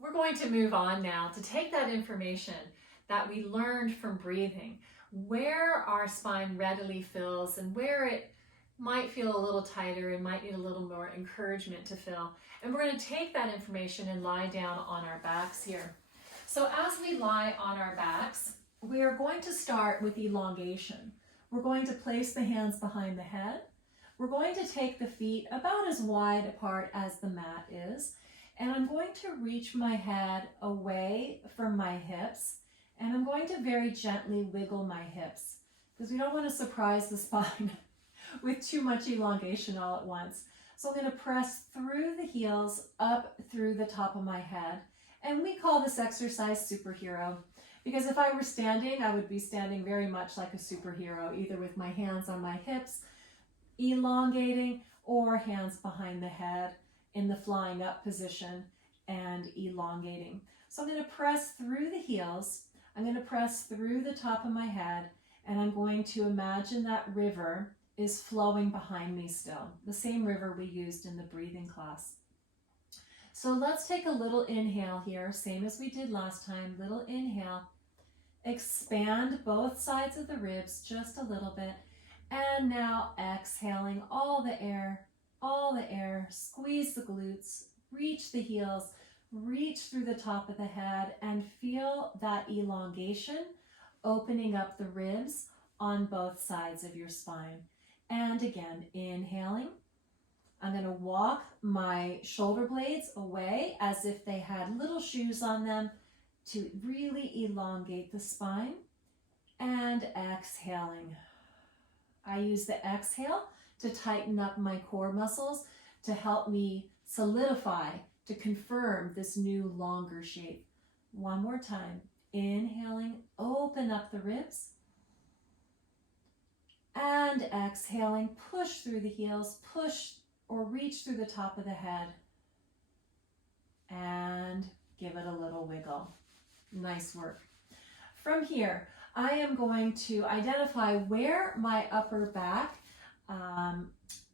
We're going to move on now to take that information that we learned from breathing, where our spine readily fills and where it might feel a little tighter and might need a little more encouragement to fill. And we're going to take that information and lie down on our backs here. So as we lie on our backs, we are going to start with elongation. We're going to place the hands behind the head. We're going to take the feet about as wide apart as the mat is. And I'm going to reach my head away from my hips. And I'm going to very gently wiggle my hips because we don't want to surprise the spine with too much elongation all at once. So I'm going to press through the heels up through the top of my head. And we call this exercise superhero because if I were standing, I would be standing very much like a superhero, either with my hands on my hips, elongating, or hands behind the head in the flying up position and elongating. So I'm going to press through the heels. I'm going to press through the top of my head, and I'm going to imagine that river is flowing behind me still, the same river we used in the breathing class. So let's take a little inhale here, same as we did last time. Little inhale, expand both sides of the ribs just a little bit, and now exhaling all the air, squeeze the glutes, reach the heels, reach through the top of the head, and feel that elongation opening up the ribs on both sides of your spine. And again, inhaling. I'm going to walk my shoulder blades away as if they had little shoes on them to really elongate the spine. And exhaling. I use the exhale to tighten up my core muscles to help me solidify, to confirm this new longer shape. One more time. Inhaling, open up the ribs. And exhaling, push through the heels, push or reach through the top of the head. And give it a little wiggle. Nice work. From here, I am going to identify where my upper back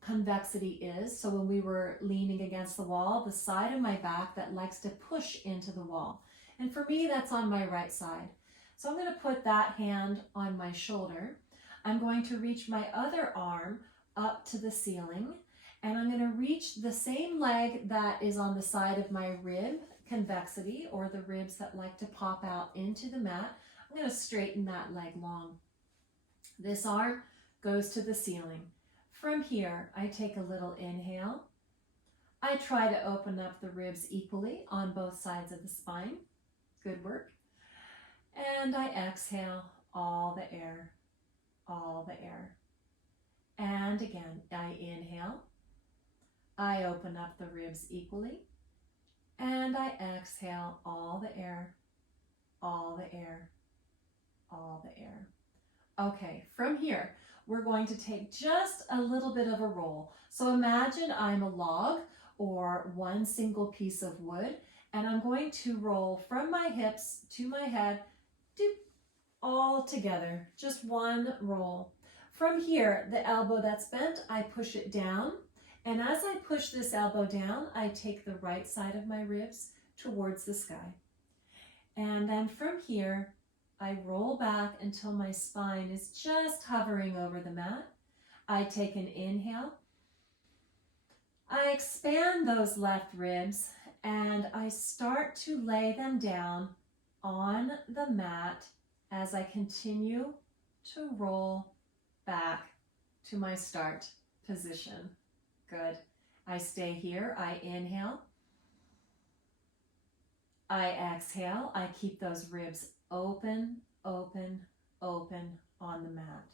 convexity is. So when we were leaning against the wall, the side of my back that likes to push into the wall. And for me, that's on my right side. So I'm going to put that hand on my shoulder. I'm going to reach my other arm up to the ceiling, and I'm going to reach the same leg that is on the side of my rib convexity, or the ribs that like to pop out into the mat. I'm going to straighten that leg long. This arm goes to the ceiling. From here, I take a little inhale. I try to open up the ribs equally on both sides of the spine. Good work. And I exhale all the air, all the air. And again, I inhale. I open up the ribs equally. And I exhale all the air, all the air, all the air. Okay, from here, we're going to take just a little bit of a roll. So imagine I'm a log or one single piece of wood, and I'm going to roll from my hips to my head, doop, all together, just one roll. From here, the elbow that's bent, I push it down. And as I push this elbow down, I take the right side of my ribs towards the sky. And then from here, I roll back until my spine is just hovering over the mat. I take an inhale. I expand those left ribs and I start to lay them down on the mat as I continue to roll back to my start position. Good. I stay here. I inhale. I exhale. I keep those ribs open, open, open on the mat.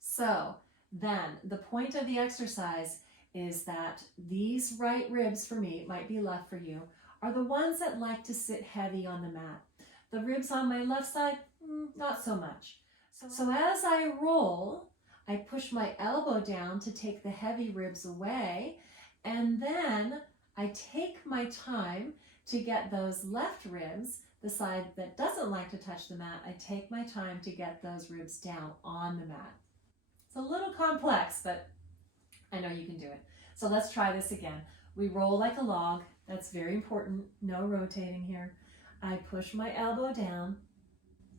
So then the point of the exercise is that these right ribs for me, it might be left for you, are the ones that like to sit heavy on the mat. The ribs on my left side, not so much. So as I roll, I push my elbow down to take the heavy ribs away, and then I take my time to get those left ribs, the side that doesn't like to touch the mat, I take my time to get those ribs down on the mat. It's a little complex, but I know you can do it. So let's try this again. We roll like a log, That's very important. No rotating here. I push my elbow down.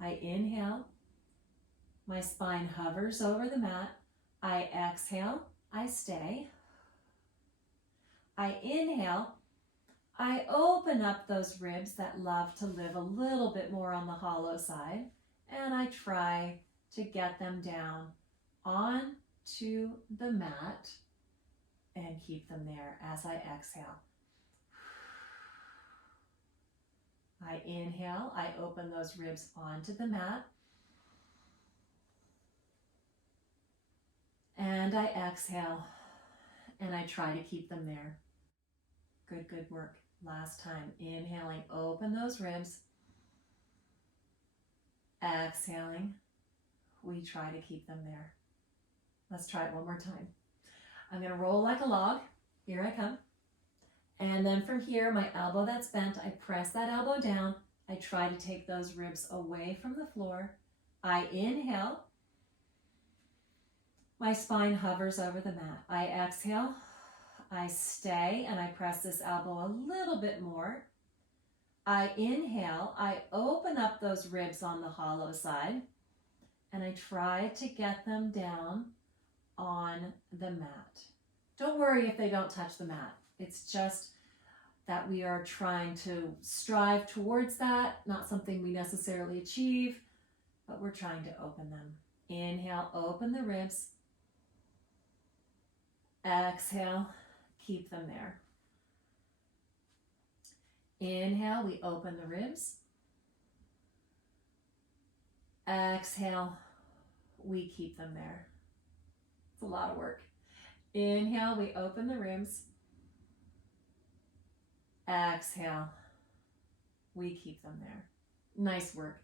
I inhale. My spine hovers over the mat. I exhale. I stay. I inhale. I open up those ribs that love to live a little bit more on the hollow side, and I try to get them down onto the mat and keep them there as I exhale. I inhale, I open those ribs onto the mat, and I exhale, and I try to keep them there. Good, good work. Last time, inhaling, open those ribs. Exhaling, we try to keep them there. Let's try it one more time. I'm going to roll like a log. Here I come. And then from here, my elbow that's bent, I press that elbow down. I try to take those ribs away from the floor. I inhale. My spine hovers over the mat. I exhale. I stay and I press this elbow a little bit more. I inhale, I open up those ribs on the hollow side, and I try to get them down on the mat. Don't worry if they don't touch the mat. It's just that we are trying to strive towards that, not something we necessarily achieve, but we're trying to open them. Inhale, open the ribs. Exhale, keep them there. Inhale, we open the ribs. Exhale, we keep them there. It's a lot of work. Inhale, we open the ribs. Exhale, we keep them there. Nice work.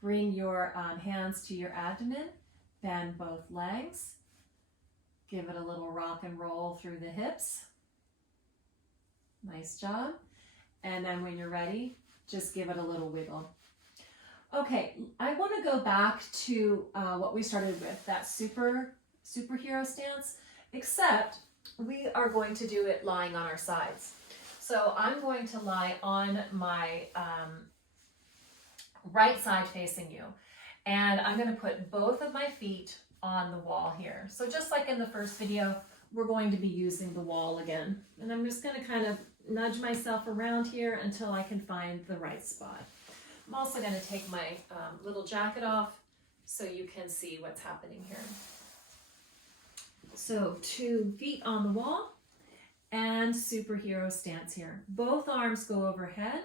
Bring your hands to your abdomen. Bend both legs. Give it a little rock and roll through the hips. Nice job. And then when you're ready, just give it a little wiggle. Okay, I want to go back to what we started with, that superhero stance, except we are going to do it lying on our sides. So I'm going to lie on my right side facing you, and I'm going to put both of my feet on the wall here. So just like in the first video, we're going to be using the wall again. And I'm just going to kind of nudge myself around here until I can find the right spot. I'm also going to take my little jacket off so you can see what's happening here. So 2 feet on the wall and superhero stance here. Both arms go overhead.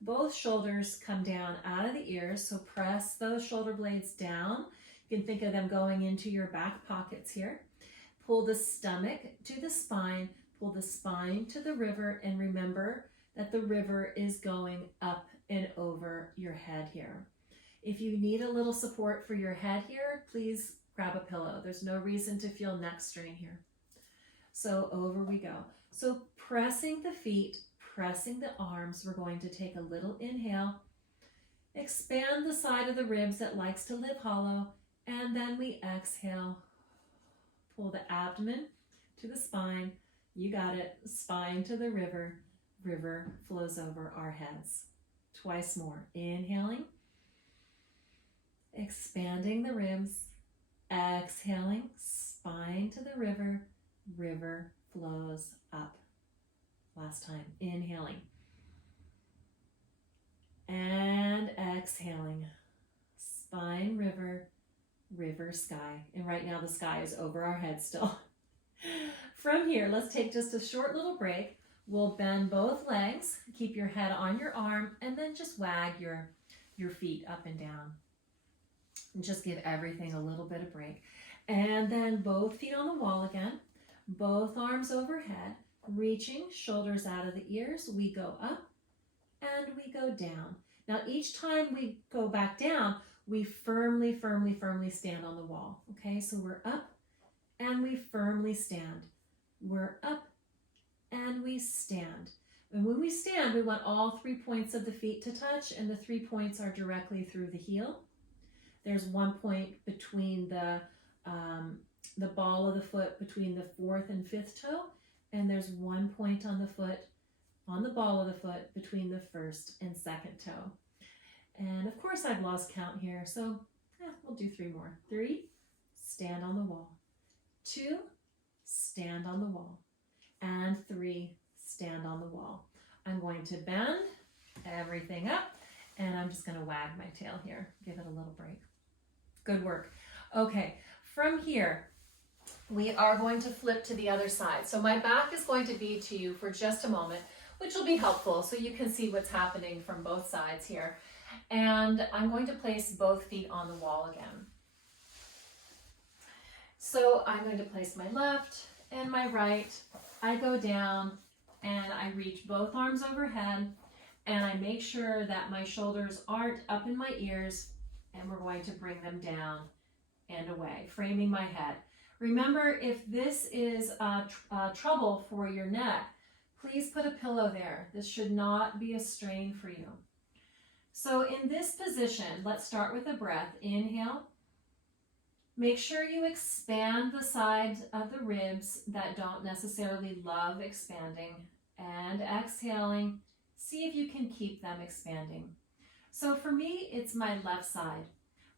Both shoulders come down out of the ears. So press those shoulder blades down. You can think of them going into your back pockets here. Pull the stomach to the spine, pull the spine to the river, and remember that the river is going up and over your head here. If you need a little support for your head here, please grab a pillow. There's no reason to feel neck strain here. So over we go. So pressing the feet, pressing the arms, we're going to take a little inhale, expand the side of the ribs that likes to live hollow, and then we exhale. Pull the abdomen to the spine. You got it. Spine to the river. River flows over our heads. Twice more. Inhaling. Expanding the ribs. Exhaling. Spine to the river. River flows up. Last time. Inhaling. And exhaling. Spine, river. River, sky. And right now the sky is over our heads still. From here, let's take just a short little break. We'll bend both legs, keep your head on your arm, and then just wag your feet up and down. And just give everything a little bit of break. And then both feet on the wall again. Both arms overhead, reaching, shoulders out of the ears. We go up and we go down. Now each time we go back down, we firmly, firmly, firmly stand on the wall. Okay, so we're up and we firmly stand. We're up and we stand. And when we stand, we want all 3 points of the feet to touch, and the 3 points are directly through the heel. There's 1 point between the ball of the foot between the 4th and 5th toe, and there's 1 point on the foot on the ball of the foot between the first and second toe. And of course I've lost count here, so we'll do 3 more. 3, stand on the wall. 2, stand on the wall. And 3, stand on the wall. I'm going to bend everything up, and I'm just going to wag my tail here. Give it a little break. Good work. Okay, from here, we are going to flip to the other side. So my back is going to be to you for just a moment, which will be helpful so you can see what's happening from both sides here. And I'm going to place both feet on the wall again. So I'm going to place my left and my right. I go down and I reach both arms overhead, and I make sure that my shoulders aren't up in my ears, and we're going to bring them down and away, framing my head. Remember, if this is trouble for your neck, please put a pillow there. This should not be a strain for you. So in this position, let's start with a breath. Inhale. Make sure you expand the sides of the ribs that don't necessarily love expanding. And exhaling, see if you can keep them expanding. So for me, it's my left side.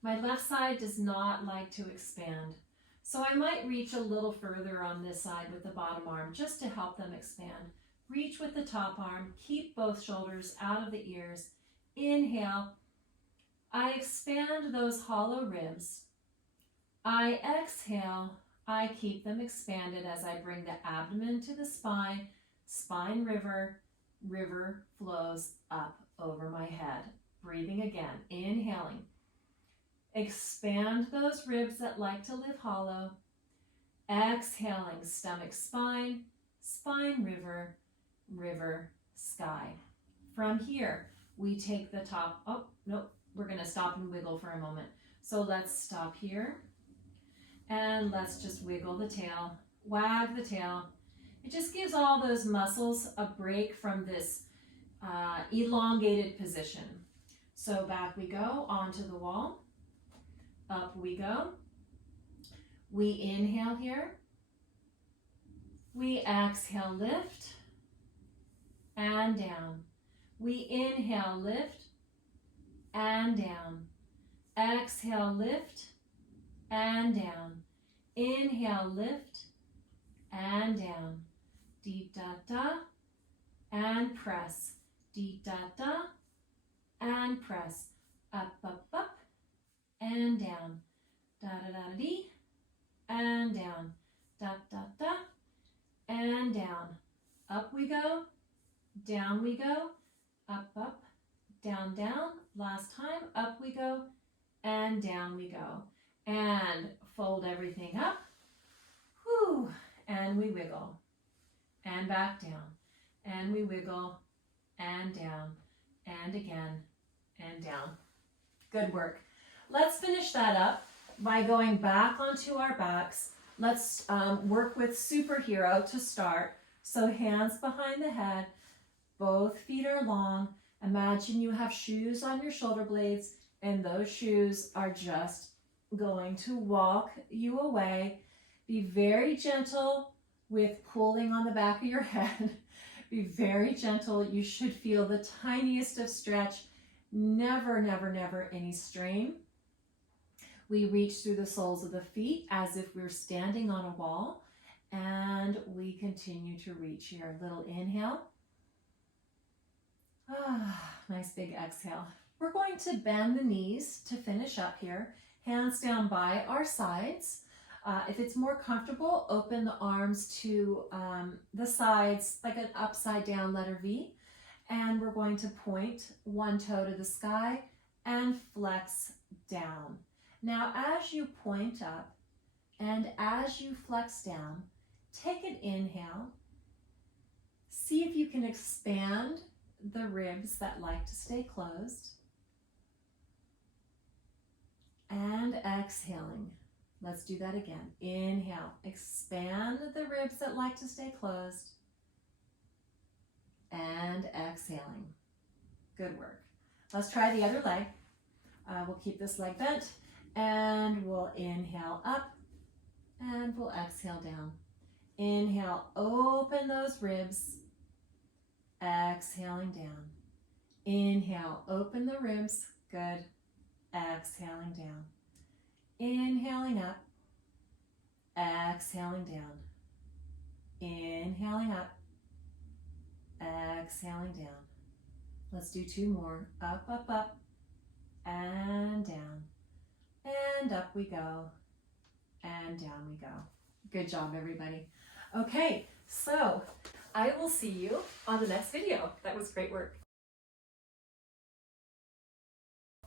My left side does not like to expand. So I might reach a little further on this side with the bottom arm just to help them expand. Reach with the top arm, keep both shoulders out of the ears. Inhale, I expand those hollow ribs. I exhale, I keep them expanded as I bring the abdomen to the spine. Spine river, river flows up over my head. Breathing again, inhaling. Expand those ribs that like to live hollow. Exhaling, stomach, spine, spine, river, river, sky. From here, we take the top, oh, nope, we're gonna stop and wiggle for a moment. So let's stop here, and let's just wiggle the tail, wag the tail. It just gives all those muscles a break from this elongated position. So back we go, onto the wall, up we go. We inhale here. We exhale, lift, and down. We inhale, lift, and down. Exhale, lift, and down. Inhale, lift, and down. Deep da da, and press. Deep da da, and press. Up, up, up, and down. Da da da da dee, and down. Da da da, and down. Up we go, down we go, up, up, down, down. Last time, up we go, and down we go. And fold everything up, whew, and we wiggle. And back down, and we wiggle, and down, and again, and down. Good work. Let's finish that up by going back onto our backs. Let's work with superhero to start. So hands behind the head, both feet are long. Imagine you have shoes on your shoulder blades, and those shoes are just going to walk you away. Be very gentle with pulling on the back of your head. Be very gentle. You should feel the tiniest of stretch. Never, never, never any strain. We reach through the soles of the feet as if we're standing on a wall, and we continue to reach here. Little inhale. Nice big exhale. We're going to bend the knees to finish up here. Hands down by our sides. If it's more comfortable, open the arms to the sides like an upside down letter V. And we're going to point one toe to the sky and flex down. Now, as you point up and as you flex down, take an inhale. See if you can expand the ribs that like to stay closed. And exhaling. Let's do that again. Inhale, expand the ribs that like to stay closed. And exhaling. Good work. Let's try the other leg. We'll keep this leg bent, and we'll inhale up, and we'll exhale down. Inhale, open those ribs. Exhaling down. Inhale, open the ribs. Good. Exhaling down. Inhaling up. Exhaling down. Inhaling up. Exhaling down. Let's do 2 more. Up, up, up. And down. And up we go. And down we go. Good job, everybody. Okay, so I will see you on the next video. That was great work.